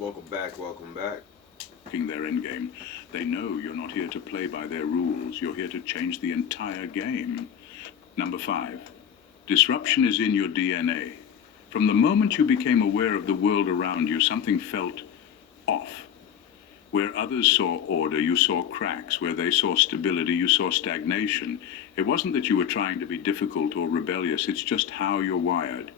Welcome back, welcome back. Their endgame. They know you're not here to play by their rules. You're here to change the entire game. Number 5. Disruption is in your DNA. From the moment you became aware of the world around you, something felt off. Where others saw order, you saw cracks. Where they saw stability, you saw stagnation. It wasn't that you were trying to be difficult or rebellious, it's just how you're wired.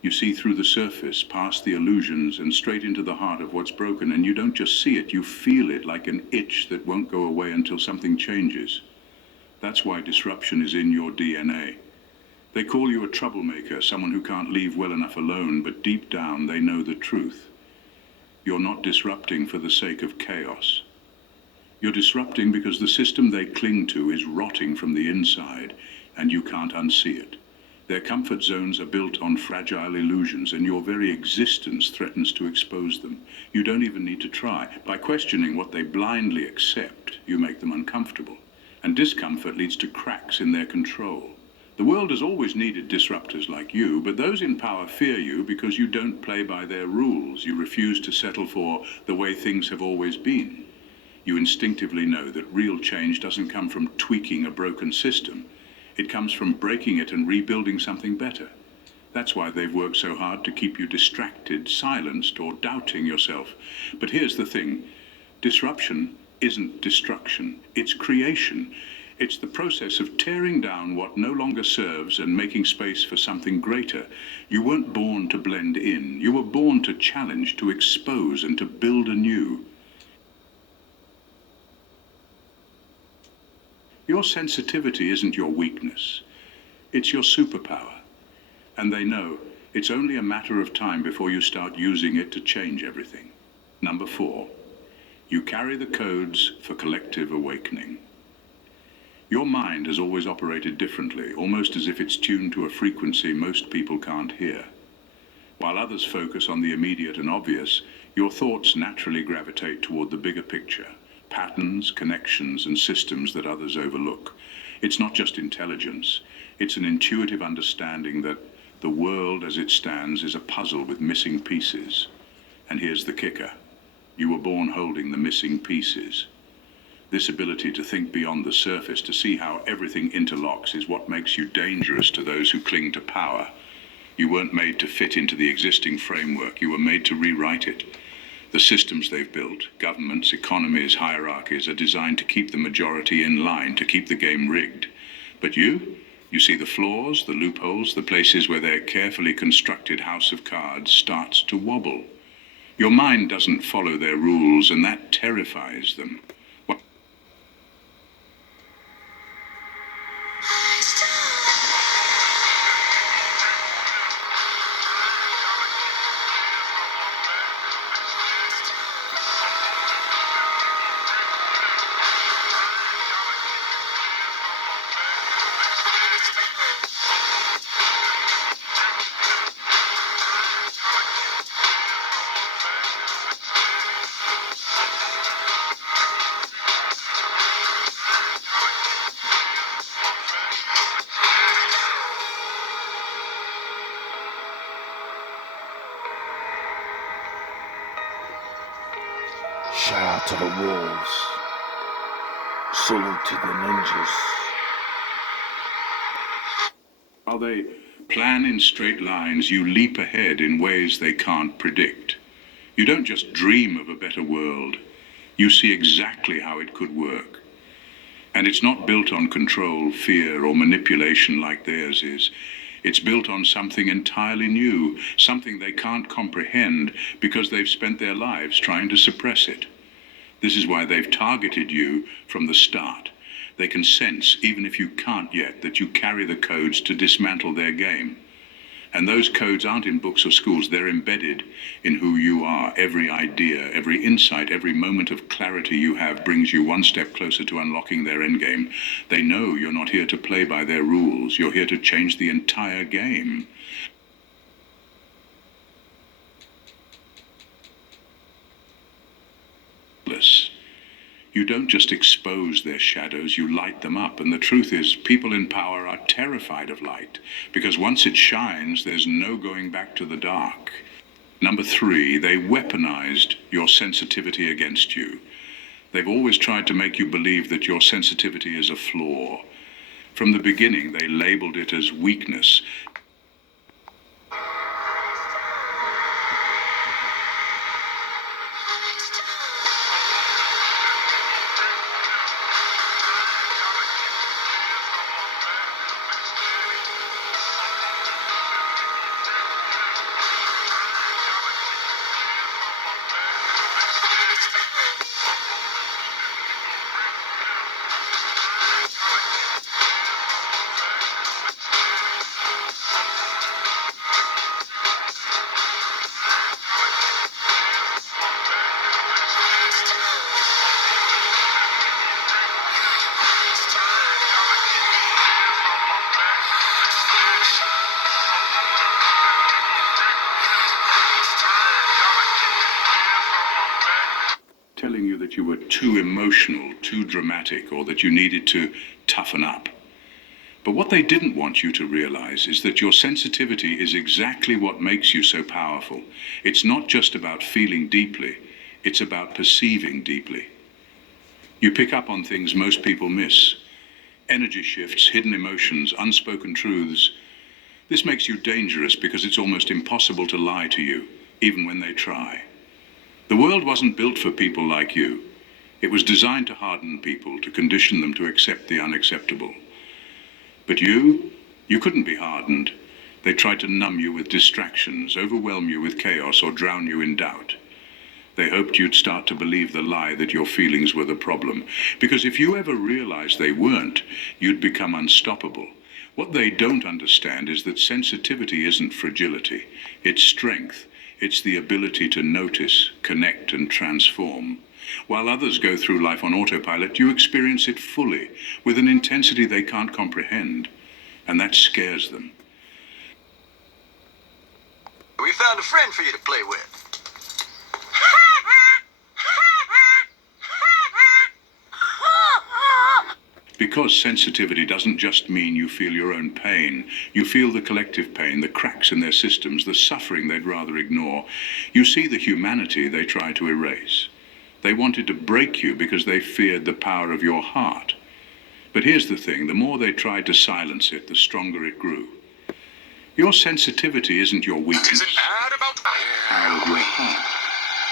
You see through the surface, past the illusions, and straight into the heart of what's broken, and you don't just see it, you feel it like an itch that won't go away until something changes. That's why disruption is in your DNA. They call you a troublemaker, someone who can't leave well enough alone, but deep down they know the truth. You're not disrupting for the sake of chaos. You're disrupting because the system they cling to is rotting from the inside, and you can't unsee it. Their comfort zones are built on fragile illusions, and your very existence threatens to expose them. You don't even need to try. By questioning what they blindly accept, you make them uncomfortable. And discomfort leads to cracks in their control. The world has always needed disruptors like you, but those in power fear you because you don't play by their rules. You refuse to settle for the way things have always been. You instinctively know that real change doesn't come from tweaking a broken system. It comes from breaking it and rebuilding something better. That's why they've worked so hard to keep you distracted, silenced, or doubting yourself. But here's the thing. Disruption isn't destruction. It's creation. It's the process of tearing down what no longer serves and making space for something greater. You weren't born to blend in. You were born to challenge, to expose, and to build anew. Your sensitivity isn't your weakness. It's your superpower. And they know it's only a matter of time before you start using it to change everything. Number 4. You carry the codes for collective awakening. Your mind has always operated differently, almost as if it's tuned to a frequency most people can't hear. While others focus on the immediate and obvious, your thoughts naturally gravitate toward the bigger picture, patterns, connections, and systems that others overlook. It's not just intelligence, it's an intuitive understanding that the world as it stands is a puzzle with missing pieces. And here's the kicker. You were born holding the missing pieces. This ability to think beyond the surface, to see how everything interlocks, is what makes you dangerous to those who cling to power. You weren't made to fit into the existing framework. You were made to rewrite it. The systems they've built, governments, economies, hierarchies, are designed to keep the majority in line, to keep the game rigged. But you see the flaws, the loopholes, the places where their carefully constructed house of cards starts to wobble. Your mind doesn't follow their rules, and that terrifies them. Shout out to the wolves. Salute to the ninjas. While they plan in straight lines, you leap ahead in ways they can't predict. You don't just dream of a better world. You see exactly how it could work. And it's not built on control, fear, or manipulation like theirs is. It's built on something entirely new, something they can't comprehend because they've spent their lives trying to suppress it. This is why they've targeted you from the start. They can sense, even if you can't yet, that you carry the codes to dismantle their game. And those codes aren't in books or schools, they're embedded in who you are. Every idea, every insight, every moment of clarity you have brings you one step closer to unlocking their endgame. They know you're not here to play by their rules, you're here to change the entire game. You don't just expose their shadows, you light them up. And the truth is, people in power are terrified of light, because once it shines, there's no going back to the dark. Number 3, they weaponized your sensitivity against you. They've always tried to make you believe that your sensitivity is a flaw. From the beginning, they labeled it as weakness. Telling you that you were too emotional, too dramatic, or that you needed to toughen up. But what they didn't want you to realize is that your sensitivity is exactly what makes you so powerful. It's not just about feeling deeply, it's about perceiving deeply. You pick up on things most people miss. Energy shifts, hidden emotions, unspoken truths. This makes you dangerous because it's almost impossible to lie to you, even when they try. The world wasn't built for people like you. It was designed to harden people, to condition them to accept the unacceptable. But you couldn't be hardened. They tried to numb you with distractions, overwhelm you with chaos, or drown you in doubt. They hoped you'd start to believe the lie that your feelings were the problem. Because if you ever realized they weren't, you'd become unstoppable. What they don't understand is that sensitivity isn't fragility. It's strength. It's the ability to notice, connect, and transform. While others go through life on autopilot, you experience it fully, with an intensity they can't comprehend. And that scares them. We found a friend for you to play with. Because sensitivity doesn't just mean you feel your own pain. You feel the collective pain, the cracks in their systems, the suffering they'd rather ignore. You see the humanity they try to erase. They wanted to break you because they feared the power of your heart. But here's the thing, the more they tried to silence it, the stronger it grew. Your sensitivity isn't your weakness. Is an ad about The power of your heart.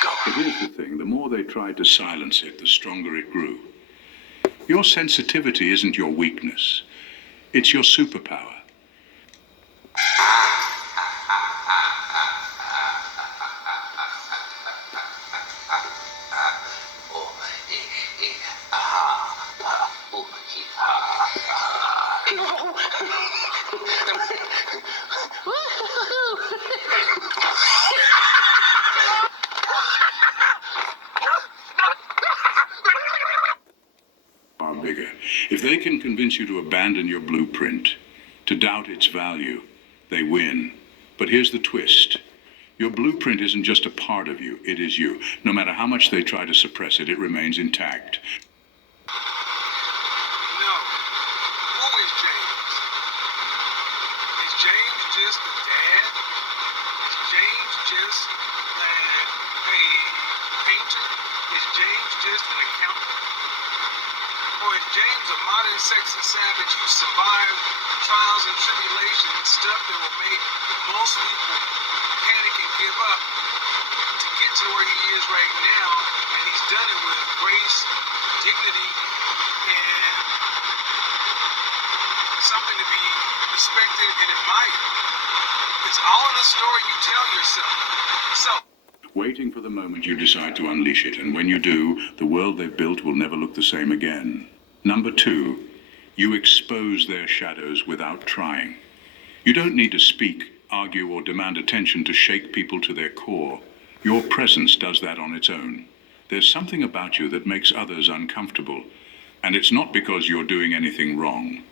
Go. But here's the thing, the more they tried to silence it, the stronger it grew. Your sensitivity isn't your weakness. It's your superpower. Far bigger. If they can convince you to abandon your blueprint, to doubt its value, they win. But here's the twist. Your blueprint isn't just a part of you, it is you. No matter how much they try to suppress it, it remains intact. No. Who is James? Is James just a dad? Is James just a painter? Is James just an accountant? Or is James a modern sexy savage who survived trials and tribulations, stuff that will make most people panic and give up to get to where he is right now, and he's done it with grace, dignity, and something to be respected and admired. It's all in the story you tell yourself. So, Waiting for the moment you decide to unleash it, and when you do, the world they've built will never look the same again. Number 2, you expose their shadows without trying. You don't need to speak, argue, or demand attention to shake people to their core. Your presence does that on its own. There's something about you that makes others uncomfortable, and it's not because you're doing anything wrong.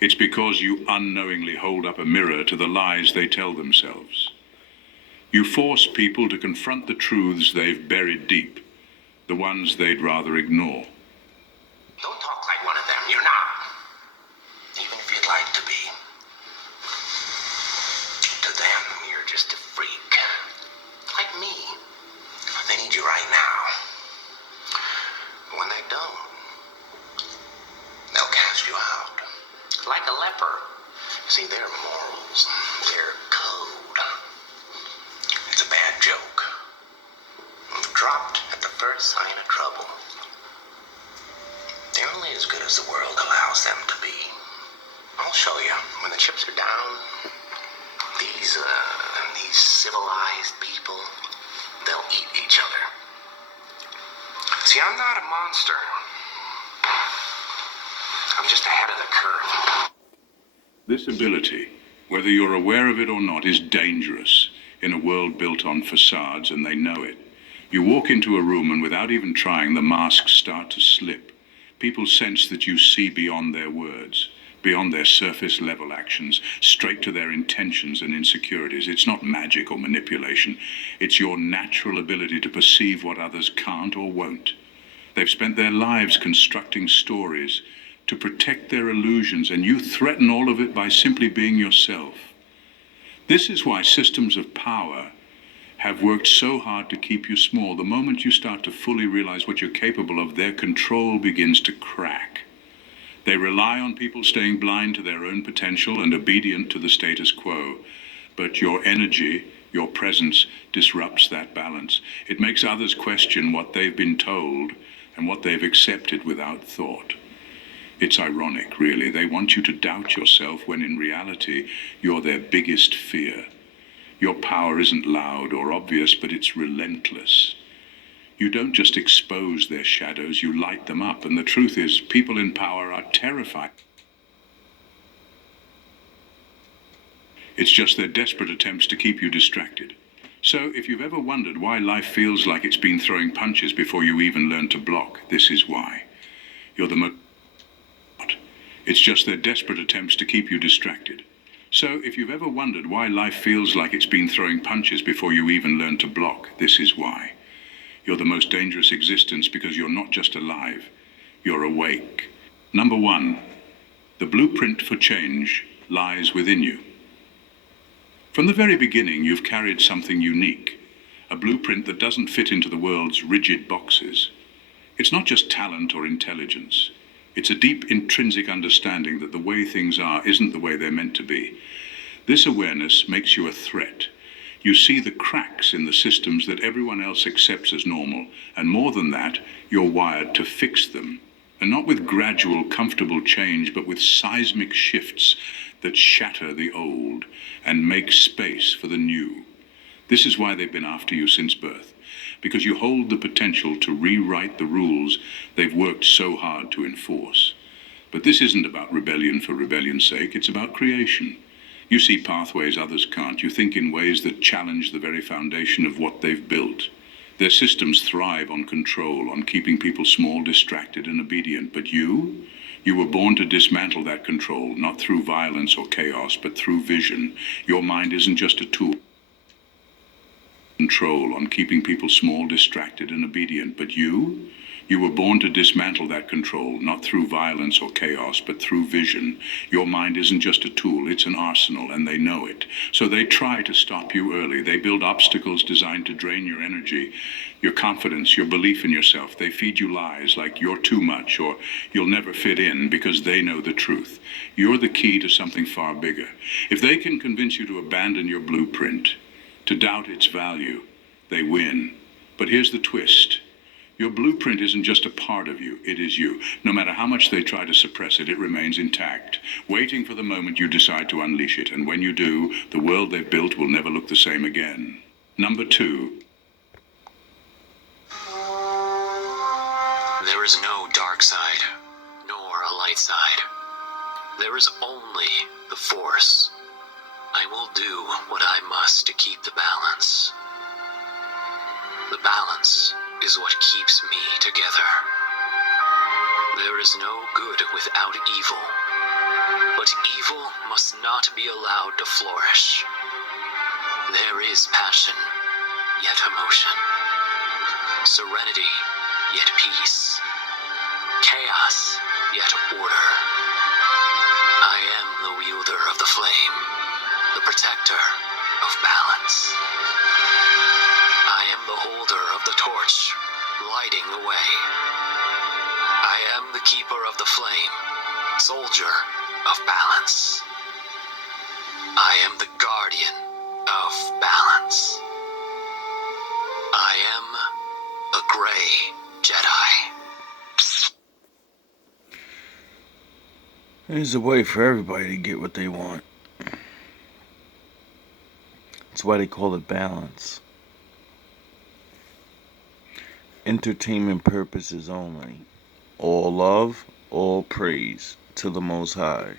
It's because you unknowingly hold up a mirror to the lies they tell themselves. You force people to confront the truths they've buried deep, the ones they'd rather ignore. Don't talk like one of them. You're not. Even if you'd like to be. To them, you're just a freak. They need you right now. When they don't, they'll cast you out. Like a leper. See, their morals, their code. It's a bad joke. Dropped at the first sign of trouble. They're only as good as the world allows them to be. I'll show you. When the chips are down, these civilized people, they'll eat each other. See, I'm not a monster. I'm just ahead of the curve. This ability, whether you're aware of it or not, is dangerous in a world built on facades, and they know it. You walk into a room and without even trying, the masks start to slip. People sense that you see beyond their words, beyond their surface level actions, straight to their intentions and insecurities. It's not magic or manipulation. It's your natural ability to perceive what others can't or won't. They've spent their lives constructing stories to protect their illusions, and you threaten all of it by simply being yourself. This is why systems of power have worked so hard to keep you small. The moment you start to fully realize what you're capable of, their control begins to crack. They rely on people staying blind to their own potential and obedient to the status quo. But your energy, your presence, disrupts that balance. It makes others question what they've been told and what they've accepted without thought. It's ironic, really. They want you to doubt yourself when in reality you're their biggest fear. Your power isn't loud or obvious, but it's relentless. You don't just expose their shadows, you light them up. And the truth is, people in power are terrified. It's just their desperate attempts to keep you distracted. So, if you've ever wondered why life feels like it's been throwing punches before you even learn to block, this is why. You're the most... It's just their desperate attempts to keep you distracted. So, if you've ever wondered why life feels like it's been throwing punches before you even learn to block, this is why. You're the most dangerous existence because you're not just alive, you're awake. Number 1, the blueprint for change lies within you. From the very beginning, you've carried something unique, a blueprint that doesn't fit into the world's rigid boxes. It's not just talent or intelligence. It's a deep intrinsic understanding that the way things are isn't the way they're meant to be. This awareness makes you a threat. You see the cracks in the systems that everyone else accepts as normal, and more than that, you're wired to fix them. And not with gradual, comfortable change, but with seismic shifts that shatter the old and make space for the new. This is why they've been after you since birth, because you hold the potential to rewrite the rules they've worked so hard to enforce. But this isn't about rebellion for rebellion's sake, it's about creation. You see pathways others can't. You think in ways that challenge the very foundation of what they've built. Their systems thrive on control, on keeping people small, distracted, and obedient. But you were born to dismantle that control, not through violence or chaos, but through vision. Your mind isn't just a tool. Control on keeping people small, distracted, and obedient. But you were born to dismantle that control, not through violence or chaos, but through vision. Your mind isn't just a tool, it's an arsenal, and they know it. So they try to stop you early. They build obstacles designed to drain your energy, your confidence, your belief in yourself. They feed you lies like you're too much or you'll never fit in, because they know the truth. You're the key to something far bigger. If they can convince you to abandon your blueprint, to doubt its value, they win. But here's the twist. Your blueprint isn't just a part of you, it is you. No matter how much they try to suppress it, it remains intact, waiting for the moment you decide to unleash it. And when you do, the world they've built will never look the same again. Number 2. There is no dark side, nor a light side. There is only the Force. I will do what I must to keep the balance. The balance is what keeps me together. There is no good without evil, but evil must not be allowed to flourish. There is passion, yet emotion. Serenity, yet peace. Chaos, yet order. I am the wielder of the flame, the protector of balance. I am am the holder of the torch, lighting the way. I am the keeper of the flame, soldier of balance. I am the guardian of balance. I am a gray Jedi. There's a way for everybody to get what they want. That's why they call it balance. Entertainment purposes only. All love, all praise to the Most High.